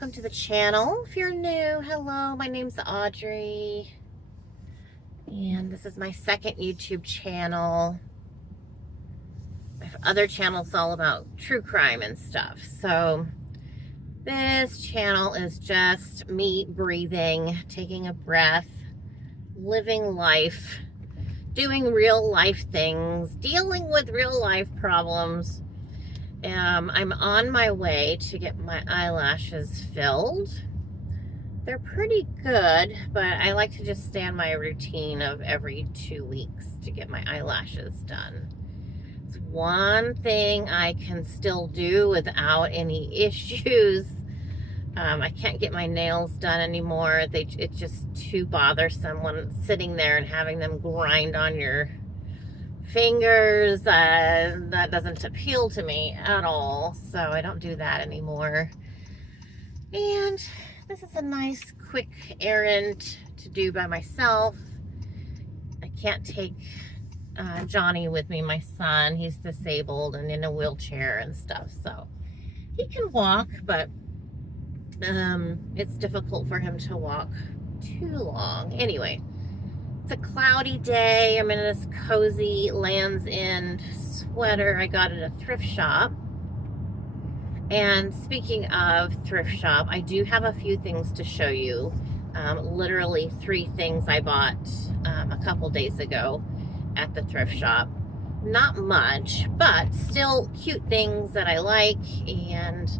welcome to the channel. If you're new, hello, my name's Audrey, and this is my second YouTube channel. I have other channels all about true crime and stuff, so this channel is just me breathing, taking a breath, living life, doing real life things, dealing with real life problems. I'm on my way to get my eyelashes filled. They're pretty good, but I like to just stay on my routine of every 2 weeks to get my eyelashes done. It's one thing I can still do without any issues. I can't get my nails done anymore. It's just too bothersome when sitting there and having them grind on your fingers. That doesn't appeal to me at all, so I don't do that anymore. And this is a nice quick errand to do by myself. I can't take Johnny with me, my son. He's disabled and in a wheelchair and stuff, so he can walk, but it's difficult for him to walk too long. Anyway, it's a cloudy day. I'm in this cozy Land's End sweater I got at a thrift shop. And speaking of thrift shop, I do have a few things to show you. Literally 3 things I bought a couple days ago at the thrift shop. Not much, but still cute things that I like. And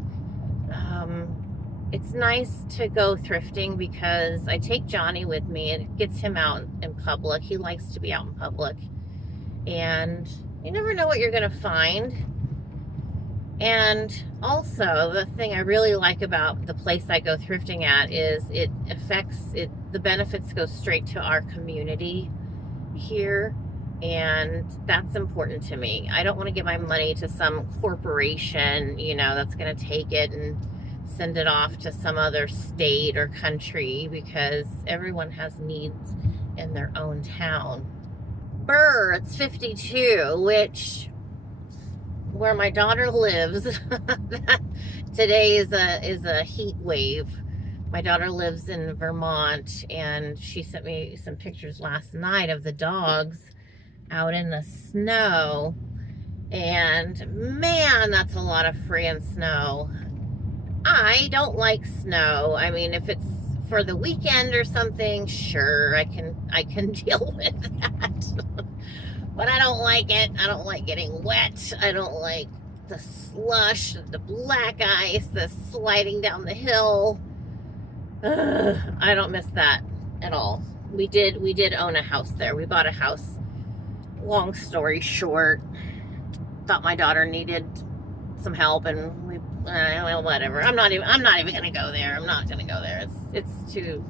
it's nice to go thrifting because I take Johnny with me. It gets him out in public. He likes to be out in public. And you never know what you're going to find. And also, the thing I really like about the place I go thrifting at is the benefits go straight to our community here. And that's important to me. I don't want to give my money to some corporation, that's going to take it and send it off to some other state or country, because everyone has needs in their own town. It's 52, where my daughter lives, today is a heat wave. My daughter lives in Vermont, and she sent me some pictures last night of the dogs out in the snow, and man, that's a lot of freaking snow. I don't like snow. I mean, if it's for the weekend or something, sure, I can deal with that. But I don't like it. I don't like getting wet. I don't like the slush, the black ice, the sliding down the hill. I don't miss that at all. We did own a house there. We bought a house. Long story short, thought my daughter needed some help, and well, whatever. I'm not even gonna go there. I'm not gonna go there. It's too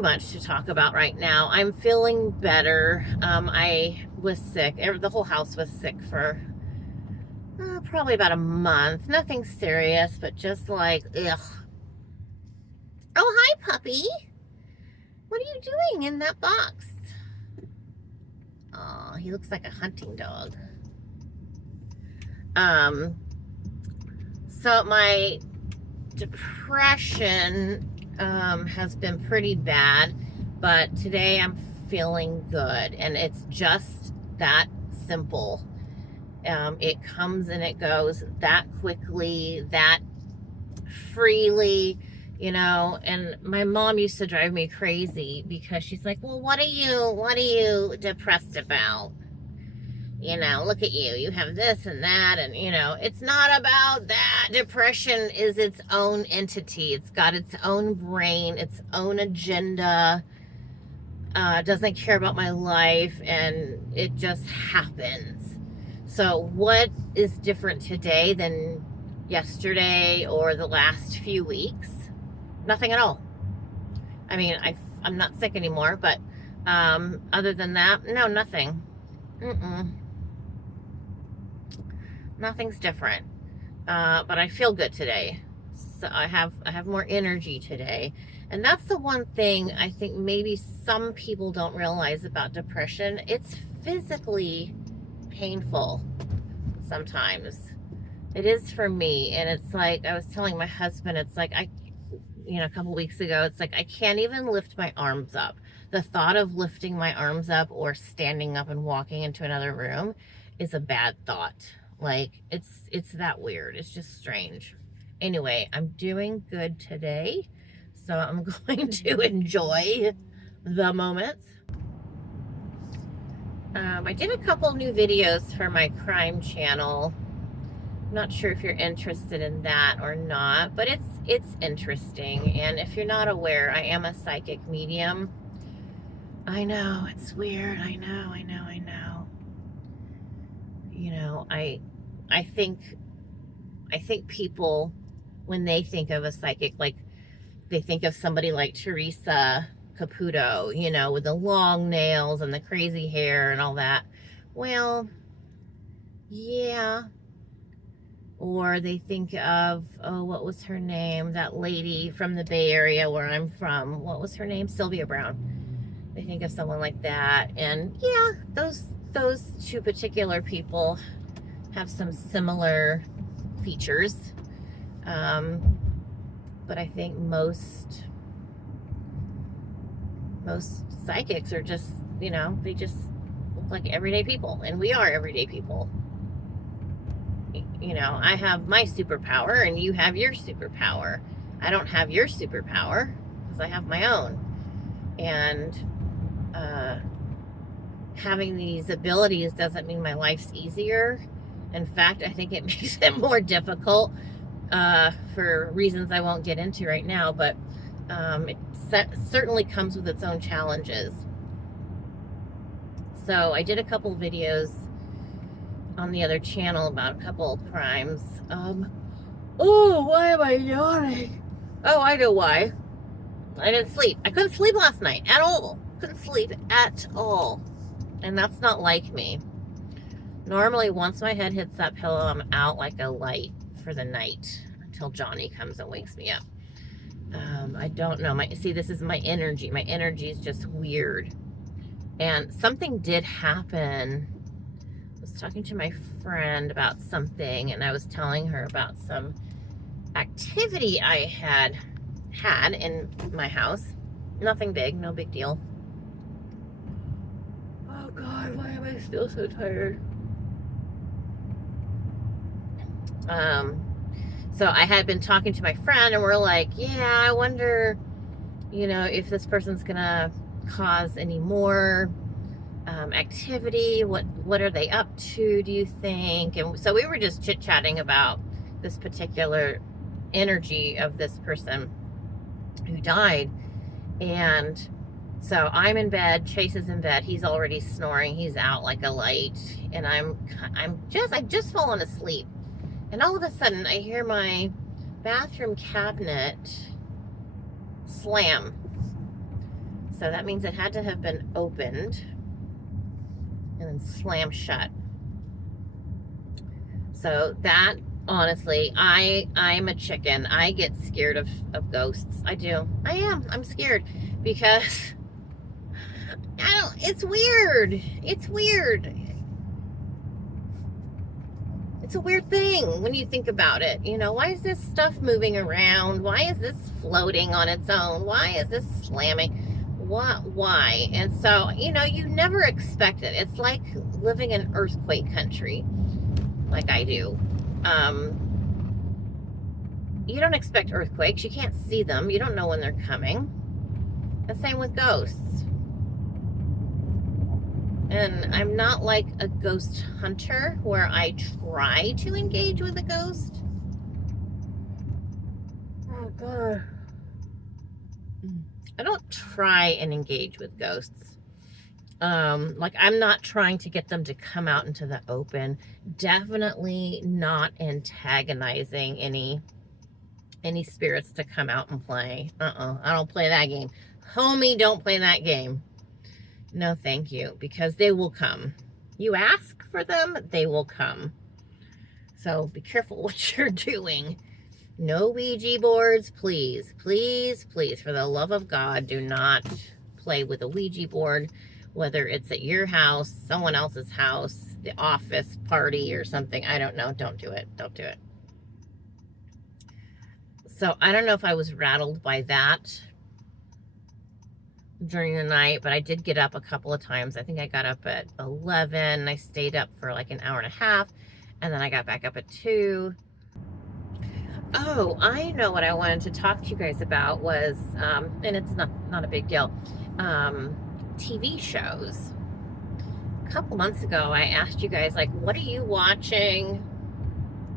much to talk about right now. I'm feeling better. I was sick. The whole house was sick for probably about a month. Nothing serious, but just like, ugh. Oh, hi, puppy. What are you doing in that box? Oh, he looks like a hunting dog. So my depression has been pretty bad, but today I'm feeling good, and it's just that simple. It comes and it goes that quickly, that freely, and my mom used to drive me crazy because she's like, well, what are you depressed about? Look at you have this and that, and it's not about that. Depression is its own entity. It's got its own brain, its own agenda, doesn't care about my life, and it just happens. So what is different today than yesterday or the last few weeks? Nothing at all. I mean, I'm not sick anymore, but other than that, no, nothing. Nothing's different, but I feel good today. So I have more energy today, and that's the one thing I think maybe some people don't realize about depression. It's physically painful sometimes. It is for me. And it's like, I was telling my husband, it's like, a couple weeks ago, it's like, I can't even lift my arms up. The thought of lifting my arms up or standing up and walking into another room is a bad thought. Like, it's that weird. It's just strange. Anyway, I'm doing good today, so I'm going to enjoy the moments. I did a couple new videos for my crime channel. I'm not sure if you're interested in that or not, but it's interesting. And if you're not aware, I am a psychic medium. I know, it's weird. I know. You know, I think people, when they think of a psychic, like they think of somebody like Teresa Caputo, you know, with the long nails and the crazy hair and all that. Well, yeah. Or they think of, oh, what was her name? That lady from the Bay Area where I'm from. What was her name? Sylvia Brown. They think of someone like that. And yeah, those two particular people have some similar features. But I think most psychics are just, you know, they just look like everyday people. And we are everyday people. You know, I have my superpower and you have your superpower. I don't have your superpower because I have my own. And having these abilities doesn't mean my life's easier. In fact, I think it makes it more difficult for reasons I won't get into right now, but it certainly comes with its own challenges. So I did a couple videos on the other channel about a couple of crimes. Oh, why am I yawning? Oh, I know why. I didn't sleep. I couldn't sleep last night at all. Couldn't sleep at all. And that's not like me. Normally, once my head hits that pillow, I'm out like a light for the night until Johnny comes and wakes me up. I don't know. See, this is my energy. My energy is just weird. And something did happen. I was talking to my friend about something, and I was telling her about some activity I had in my house. Nothing big, no big deal. Oh God, why am I still so tired? So I had been talking to my friend, and we're like, yeah, I wonder, you know, if this person's gonna cause any more activity. What are they up to, do you think? And so we were just chit-chatting about this particular energy of this person who died. And so I'm in bed, Chase is in bed, he's already snoring, he's out like a light, and I've just fallen asleep. And all of a sudden I hear my bathroom cabinet slam. So that means it had to have been opened and then slam shut. So that, honestly, I'm a chicken. I get scared of ghosts. I do. I'm scared because it's weird. It's weird. It's a weird thing when you think about it. You know, why is this stuff moving around? Why is this floating on its own? Why is this slamming? Why? And so, you know, you never expect it. It's like living in earthquake country, like I do. You don't expect earthquakes. You can't see them. You don't know when they're coming. The same with ghosts. And I'm not like a ghost hunter where I try to engage with a ghost. Oh, God. I don't try and engage with ghosts. Like, I'm not trying to get them to come out into the open. Definitely not antagonizing any spirits to come out and play. I don't play that game. Homie, don't play that game. No, thank you, because they will come. You ask for them, they will come. So be careful what you're doing. No Ouija boards, please. Please, please, for the love of God, do not play with a Ouija board, whether it's at your house, someone else's house. the office party or something. I don't know. Don't do it. Don't do it. So I don't know if I was rattled by that during the night, but I did get up a couple of times. I think I got up at 11. I stayed up for like an hour and a half, and then I got back up at 2. Oh, I know what I wanted to talk to you guys about was, and it's not a big deal, TV shows. A couple months ago, I asked you guys, like, what are you watching?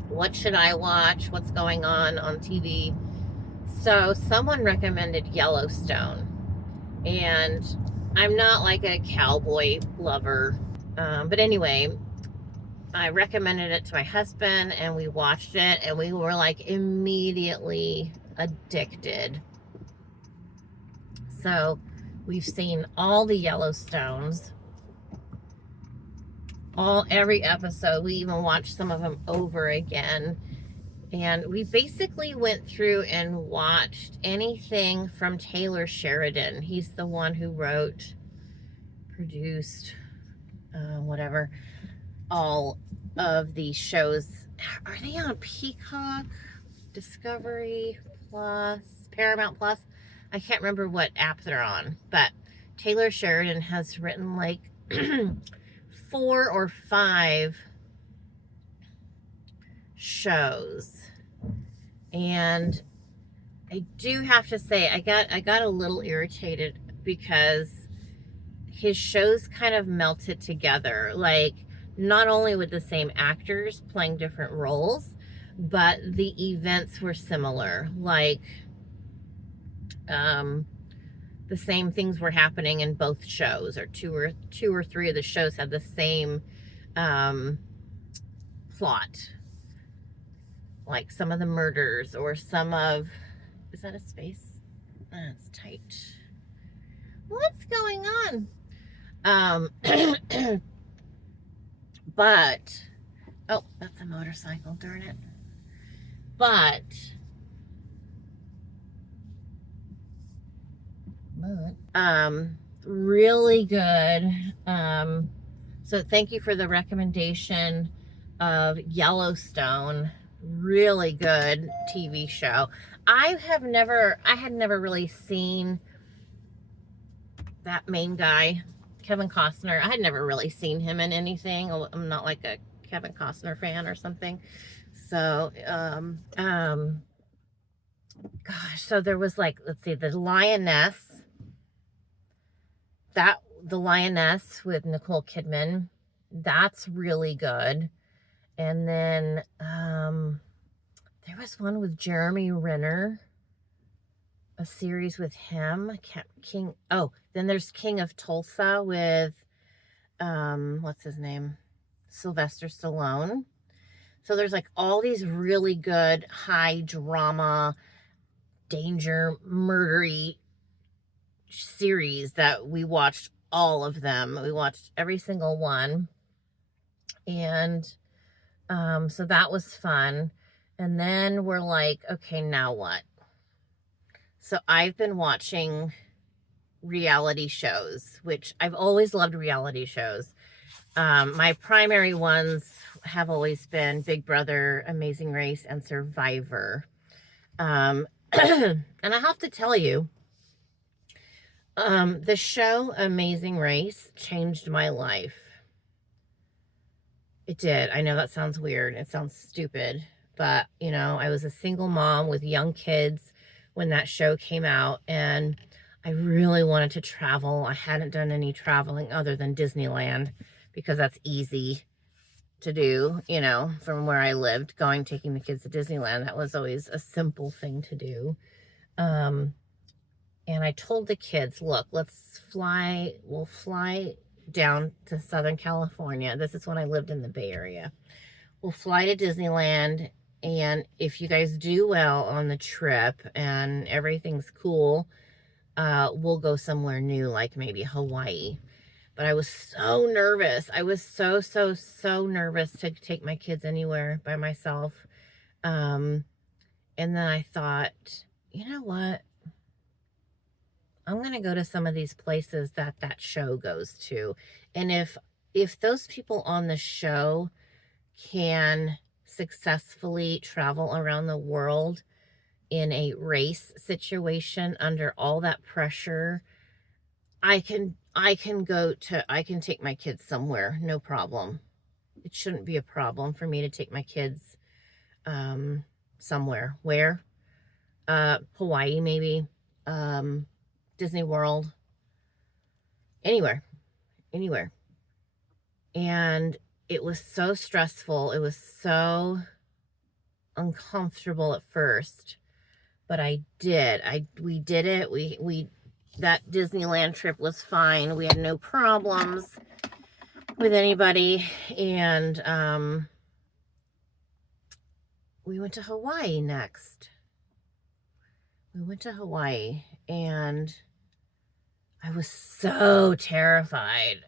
What should I watch? What's going on TV? So someone recommended Yellowstone. And I'm not like a cowboy lover. But anyway, I recommended it to my husband and we watched it and we were like immediately addicted. So we've seen all the Yellowstones, every episode. We even watched some of them over again. And we basically went through and watched anything from Taylor Sheridan. He's the one who wrote, produced, whatever, all of these shows. Are they on Peacock, Discovery Plus, Paramount Plus? I can't remember what app they're on, but Taylor Sheridan has written like 4 or 5 shows. And I do have to say, I got a little irritated because his shows kind of melted together. Like, not only with the same actors playing different roles, but the events were similar. Like, the same things were happening in both shows, or two or three of the shows had the same plot. Like some of the murders, or some of, is that a space? That's tight. What's going on? But, oh, that's a motorcycle, darn it. But really good. So thank you for the recommendation of Yellowstone. Really good TV show. I had never really seen that main guy, Kevin Costner. I had never really seen him in anything. I'm not like a Kevin Costner fan or something. So, gosh, so there was like, let's see, The Lioness with Nicole Kidman. That's really good. And then there was one with Jeremy Renner, a series with him. Then there's King of Tulsa with what's his name? Sylvester Stallone. So there's like all these really good high drama, danger, murdery series that we watched, all of them. We watched every single one. And so that was fun. And then we're like, okay, now what? So I've been watching reality shows, which I've always loved reality shows. My primary ones have always been Big Brother, Amazing Race, and Survivor. And I have to tell you, the show Amazing Race changed my life. It did. I know that sounds weird. It sounds stupid. But, you know, I was a single mom with young kids when that show came out. And I really wanted to travel. I hadn't done any traveling other than Disneyland, because that's easy to do, you know, from where I lived. Taking the kids to Disneyland, that was always a simple thing to do. And I told the kids, look, we'll fly down to Southern California. This is when I lived in the Bay Area. We'll fly to Disneyland, and if you guys do well on the trip and everything's cool, we'll go somewhere new, like maybe Hawaii. But I was so nervous. I was so nervous to take my kids anywhere by myself. And then I thought, you know what? I'm going to go to some of these places that show goes to. And if if those people on the show can successfully travel around the world in a race situation under all that pressure, I can take my kids somewhere, no problem. It shouldn't be a problem for me to take my kids somewhere. Where? Hawaii, maybe. Disney World. Anywhere. And it was so stressful. It was so uncomfortable at first, but we did it. We that Disneyland trip was fine. We had no problems with anybody. And we went to Hawaii next. And I was so terrified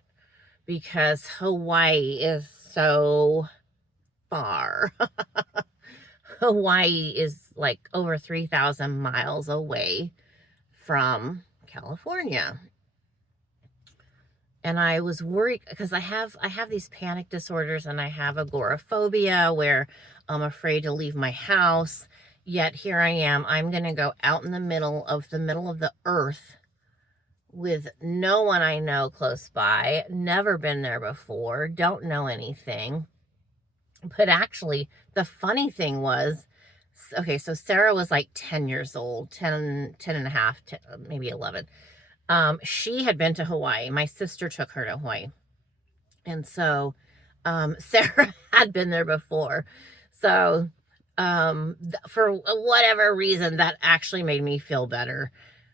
because Hawaii is so far. Hawaii is like over 3,000 miles away from California. And I was worried because I have these panic disorders, and I have agoraphobia where I'm afraid to leave my house. Yet here I am. I'm going to go out in the middle of the earth with no one I know close by, never been there before, don't know anything. But actually, the funny thing was, okay, so Sarah was like 10 years old, 10 and a half, 10, maybe 11. She had been to Hawaii. My sister took her to Hawaii. And so Sarah had been there before. So for whatever reason, that actually made me feel better,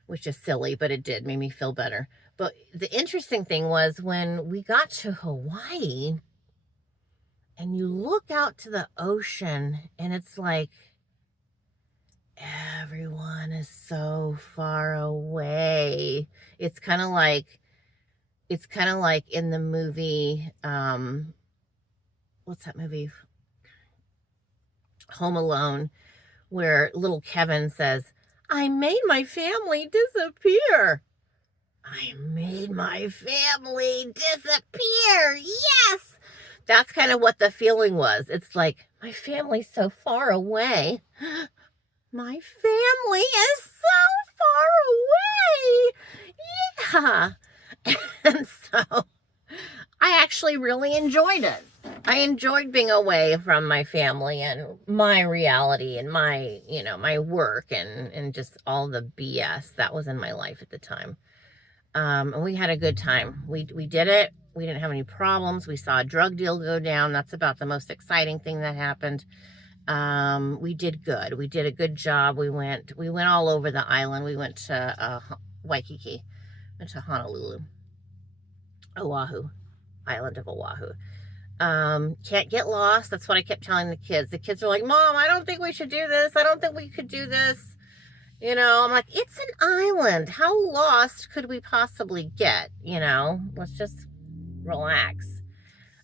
which is silly, but it did make me feel better. But the interesting thing was when we got to Hawaii and you look out to the ocean, and it's like everyone is so far away. It's kind of like in the movie, what's that movie? Home Alone, where little Kevin says, I made my family disappear. I made my family disappear. Yes. That's kind of what the feeling was. It's like, my family's so far away. My family is so far away. Yeah. And so I actually really enjoyed it. I enjoyed being away from my family and my reality and my, my work and just all the BS that was in my life at the time. And we had a good time. We did it. We didn't have any problems. We saw a drug deal go down. That's about the most exciting thing that happened. We did good. We did a good job. We went all over the island. We went to Waikiki, went to Honolulu, Oahu, island of Oahu. Can't get lost. That's what I kept telling the kids. The kids were like, Mom, I don't think we should do this. I don't think we could do this. I'm like, it's an island. How lost could we possibly get? Let's just relax.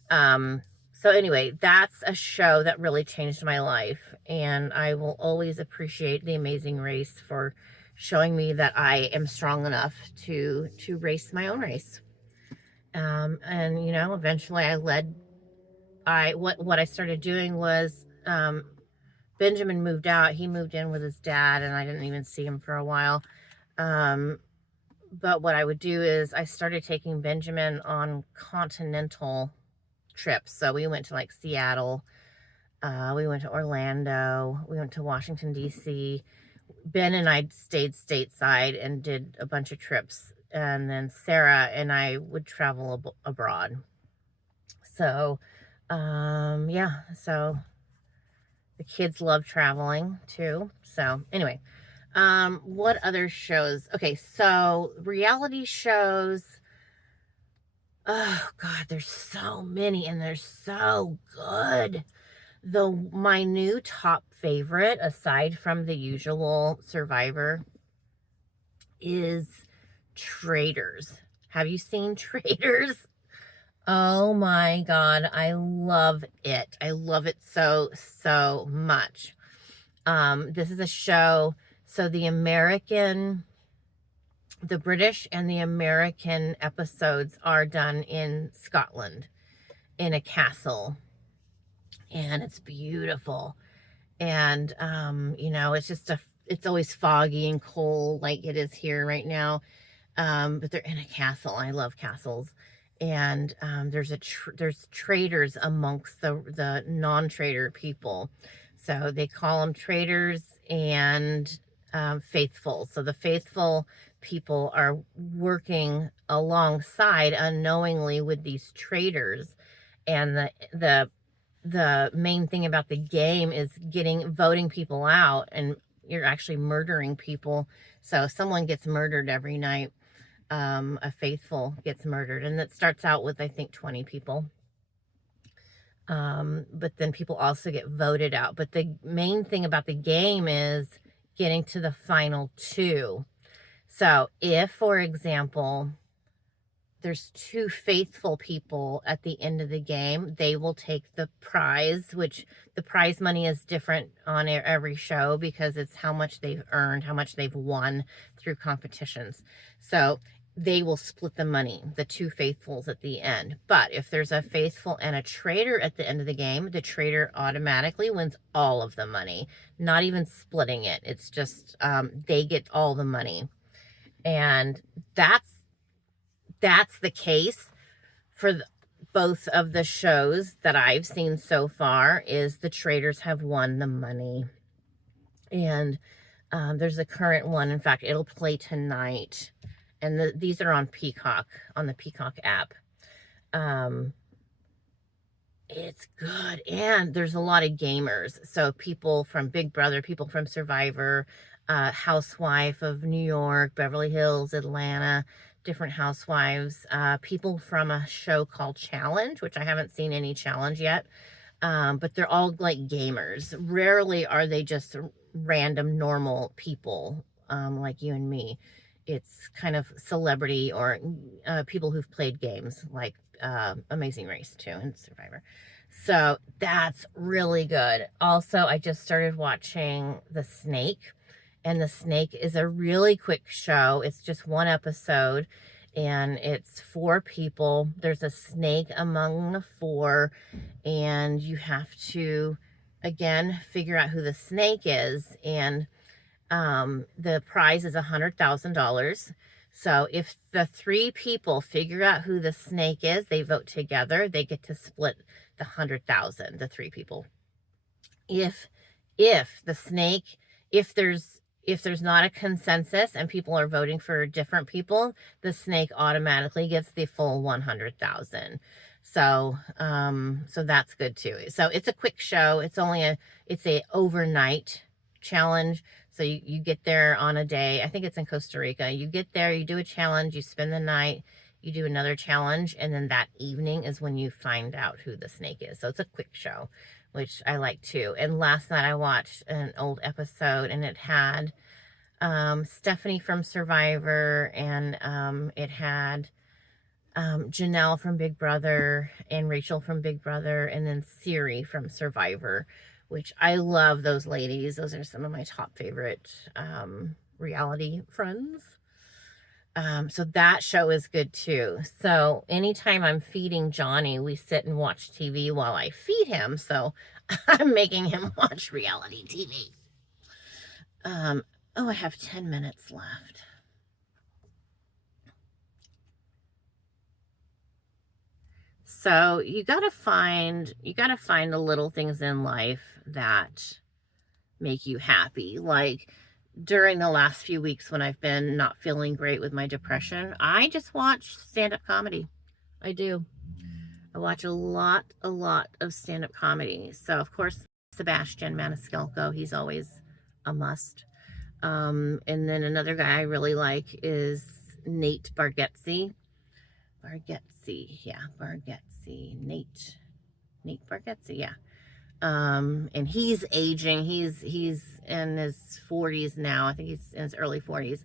So anyway, that's a show that really changed my life. And I will always appreciate The Amazing Race for showing me that I am strong enough to race my own race. And eventually what I started doing was, Benjamin moved out. He moved in with his dad, and I didn't even see him for a while. But what I would do is I started taking Benjamin on continental trips. So we went to like Seattle. We went to Orlando. We went to Washington, D.C. Ben and I stayed stateside and did a bunch of trips. And then Sarah and I would travel abroad. So, yeah. So the kids love traveling too. So anyway, what other shows? Okay, so reality shows. Oh God, there's so many and they're so good. My new top favorite, aside from the usual Survivor, is Traders. Have you seen Traders? Oh my God, I love it. I love it so, so much. This is a show, so the British and the American episodes are done in Scotland. in a castle, and it's beautiful. And, you know, it's always foggy and cold like it is here right now. But they're in a castle. I love castles. And, there's traders amongst the non-trader people. So they call them traders and, faithful. So the faithful people are working alongside unknowingly with these traders. And the main thing about the game is voting people out, and you're actually murdering people. So someone gets murdered every night. A faithful gets murdered, and that starts out with, I think, 20 people. But then people also get voted out. But the main thing about the game is getting to the final two. So if, for example, there's two faithful people at the end of the game, they will take the prize, which the prize money is different on every show because it's how much they've earned, how much they've won through competitions. So they will split the money, the two faithfuls at the end. But if there's a faithful and a traitor at the end of the game, the traitor automatically wins all of the money, not even splitting it. It's just they get all the money. And that's the case for both of the shows that I've seen so far, is the traders have won the money. And there's a current one. In fact, it'll play tonight. And these are on Peacock, on the Peacock app. It's good. And there's a lot of gamers. So people from Big Brother, people from Survivor, Housewife of New York, Beverly Hills, Atlanta, different housewives, people from a show called Challenge, which I haven't seen any Challenge yet. But they're all like gamers. Rarely are they just random normal people, like you and me. It's kind of celebrity or people who've played games like Amazing Race too and Survivor. So that's really good. Also, I just started watching The Snake. And The Snake is a really quick show. It's just one episode, and it's 4 people. There's a snake among the 4, and you have to, again, figure out who the snake is. And the prize is $100,000. So if the 3 people figure out who the snake is, they vote together, they get to split the 100,000, the 3 people. If the snake, if there's not a consensus and people are voting for different people, the snake automatically gets the full 100,000. So, so that's good too. So it's a quick show. It's a overnight challenge. So you get there on a day. I think it's in Costa Rica. You get there, you do a challenge, you spend the night, you do another challenge, and then that evening is when you find out who the snake is. So it's a quick show, which I like too. And last night I watched an old episode, and it had Stephanie from Survivor, and it had Janelle from Big Brother, and Rachel from Big Brother, and then Siri from Survivor, which I love those ladies. Those are some of my top favorite reality friends. So that show is good too. So anytime I'm feeding Johnny, we sit and watch TV while I feed him. So I'm making him watch reality TV. Oh, I have 10 minutes left. So you gotta find the little things in life that make you happy. Like during the last few weeks when I've been not feeling great with my depression, I just watch stand-up comedy. I do. I watch a lot of stand-up comedy. So of course, Sebastian Maniscalco, he's always a must. And then another guy I really like is Nate Bargatze. Nate Bargatze, yeah. And he's aging. He's in his 40s now. I think he's in his early 40s.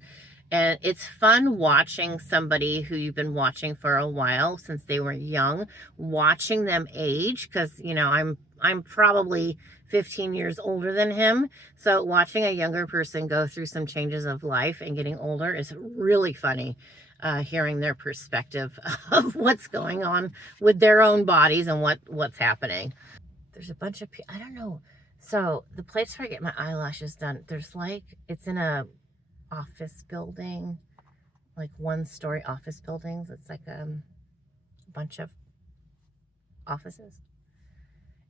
And it's fun watching somebody who you've been watching for a while, since they were young, watching them age, because, you know, I'm probably 15 years older than him. So watching a younger person go through some changes of life and getting older is really funny. Hearing their perspective of what's going on with their own bodies and what's happening. There's a bunch of people, I don't know. So the place where I get my eyelashes done, there's like, it's in a office building, like 1-story office buildings. It's like a bunch of offices.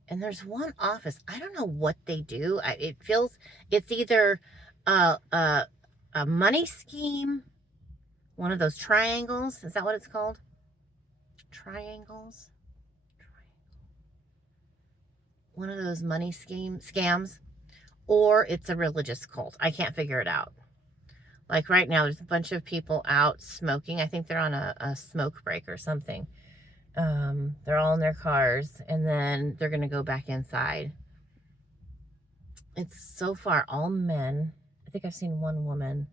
And there's one office, I don't know what they do. It feels, it's either a money scheme, one of those triangles. Is that what it's called? Triangles? One of those money scams, or it's a religious cult. I can't figure it out. Like right now, there's a bunch of people out smoking. I think they're on a smoke break or something. They're all in their cars, and then they're going to go back inside. It's so far all men. I think I've seen one woman,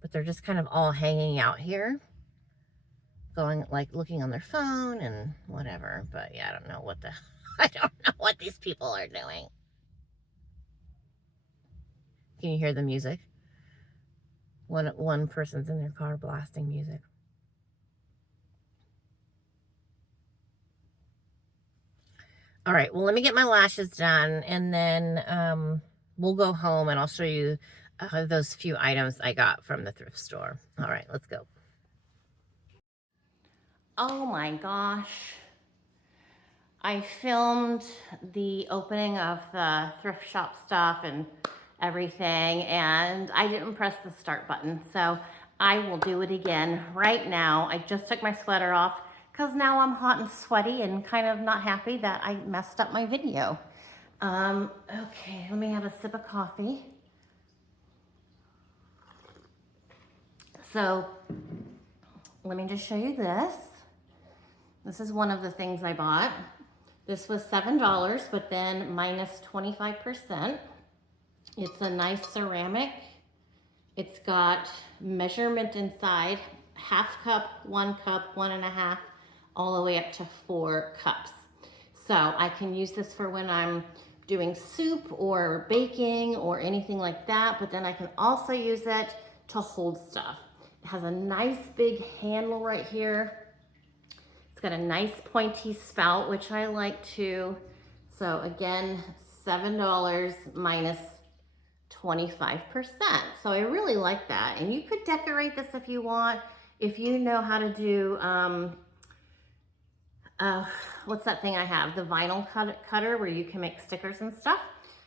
but they're just kind of all hanging out here, going like looking on their phone and whatever. But yeah, I don't know I don't know what these people are doing. Can you hear the music? One person's in their car blasting music. All right, well, let me get my lashes done, and then we'll go home, and I'll show you those few items I got from the thrift store. All right, let's go. Oh my gosh. I filmed the opening of the thrift shop stuff and everything, and I didn't press the start button, so I will do it again right now. I just took my sweater off because now I'm hot and sweaty and kind of not happy that I messed up my video. Okay, let me have a sip of coffee. So let me just show you this. This is one of the things I bought. This was $7, but then minus 25%. It's a nice ceramic. It's got measurement inside, 1/2 cup, 1 cup, 1.5, all the way up to 4 cups. So I can use this for when I'm doing soup or baking or anything like that, but then I can also use it to hold stuff. It has a nice big handle right here. It's got a nice pointy spout, which I like too. So again, $7 minus 25%. So I really like that. And you could decorate this if you want. If you know how to do, what's that thing I have? The vinyl cutter where you can make stickers and stuff.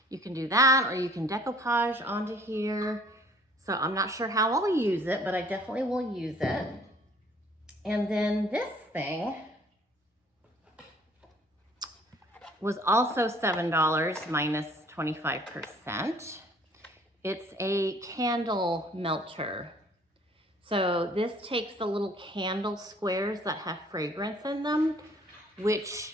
You can do that, or you can decoupage onto here. So I'm not sure how I'll use it, but I definitely will use it. And then this thing was also $7 minus 25%. It's a candle melter. So this takes the little candle squares that have fragrance in them, which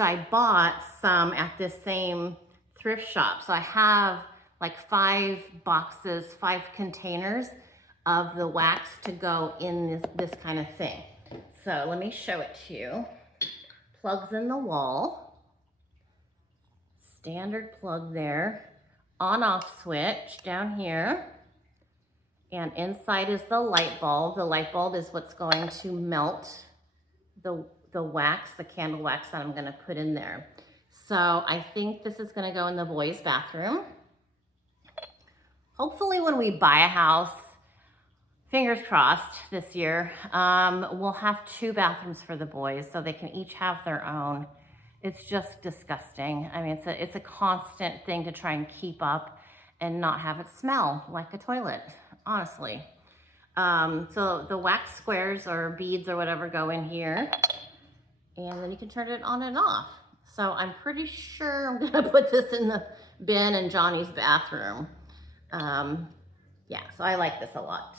I bought some at this same thrift shop. So I have like 5 boxes, 5 containers of the wax to go in this kind of thing. So let me show it to you. Plugs in the wall. Standard plug there. On-off switch down here. And inside is the light bulb. The light bulb is what's going to melt the wax, the candle wax that I'm gonna put in there. So I think this is gonna go in the boys' bathroom. Hopefully when we buy a house, fingers crossed this year, we'll have 2 bathrooms for the boys so they can each have their own. It's just disgusting. I mean, it's a constant thing to try and keep up and not have it smell like a toilet, honestly. So the wax squares or beads or whatever go in here, and then you can turn it on and off. So I'm pretty sure I'm gonna put this in the bin in Johnny's bathroom. Yeah, so I like this a lot.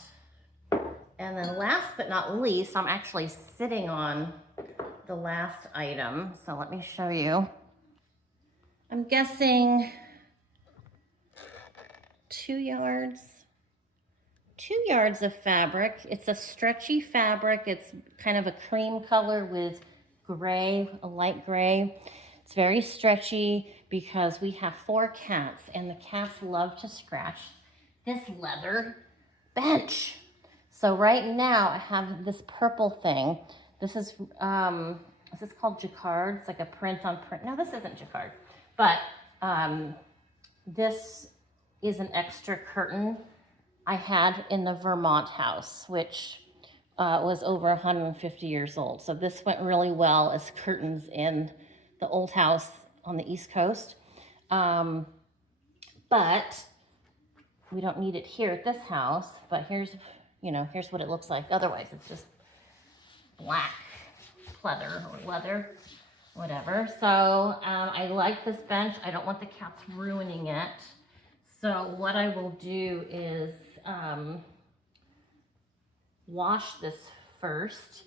And then last but not least, I'm actually sitting on the last item. So let me show you. I'm guessing 2 yards. 2 yards of fabric. It's a stretchy fabric. It's kind of a cream color with gray, a light gray. It's very stretchy because we have 4 cats and the cats love to scratch this leather bench. So right now I have this purple thing. This is called jacquard. It's like a print on print. No, this isn't jacquard, but this is an extra curtain I had in the Vermont house, which was over 150 years old. So this went really well as curtains in the old house on the East Coast. But we don't need it here at this house, but here's what it looks like. Otherwise, it's just black pleather or leather, whatever. So I like this bench. I don't want the cats ruining it. So what I will do is wash this first,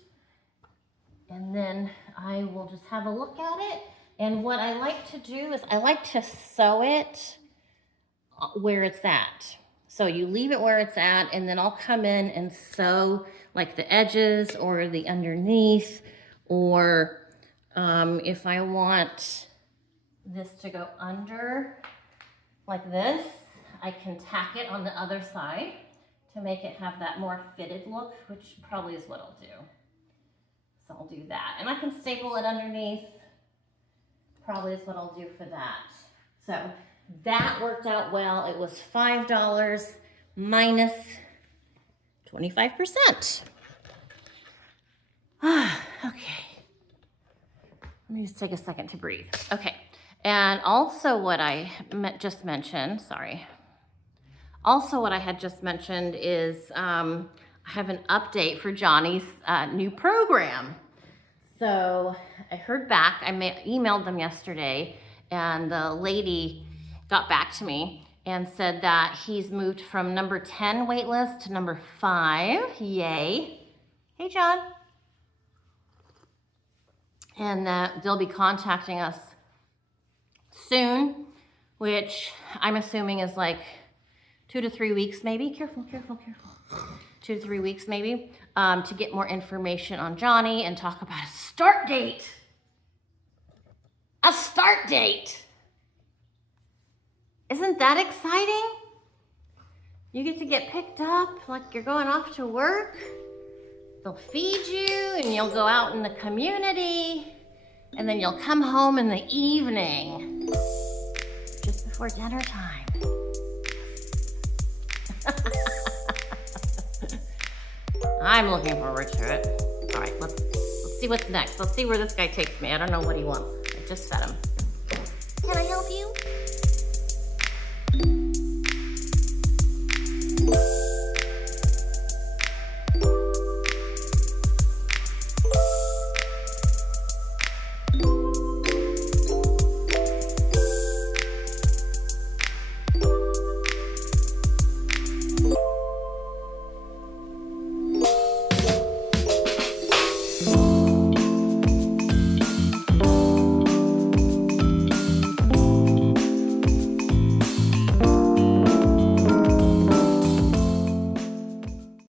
and then I will just have a look at it. And what I like to do is I like to sew it where it's at. So you leave it where it's at, and then I'll come in and sew like the edges or the underneath, or if I want this to go under like this, I can tack it on the other side to make it have that more fitted look, which probably is what I'll do. So I'll do that. And I can staple it underneath, probably is what I'll do for that. So that worked out well. It was $5 minus 25%. Okay. Let me just take a second to breathe. Okay. And also what I just mentioned, also what I had just mentioned is I have an update for Johnny's new program. So I heard back, I emailed them yesterday, and the lady got back to me and said that he's moved from number 10 wait list to number 5. Yay. Hey, John. And that they'll be contacting us soon, which I'm assuming is like 2 to 3 weeks maybe. Careful. 2 to 3 weeks maybe, to get more information on Johnny and talk about a start date. A start date. Isn't that exciting? You get to get picked up like you're going off to work. They'll feed you and you'll go out in the community, and then you'll come home in the evening, just before dinner time. I'm looking forward to it. All right, let's see what's next. Let's see where this guy takes me. I don't know what he wants. I just fed him. Can I help you?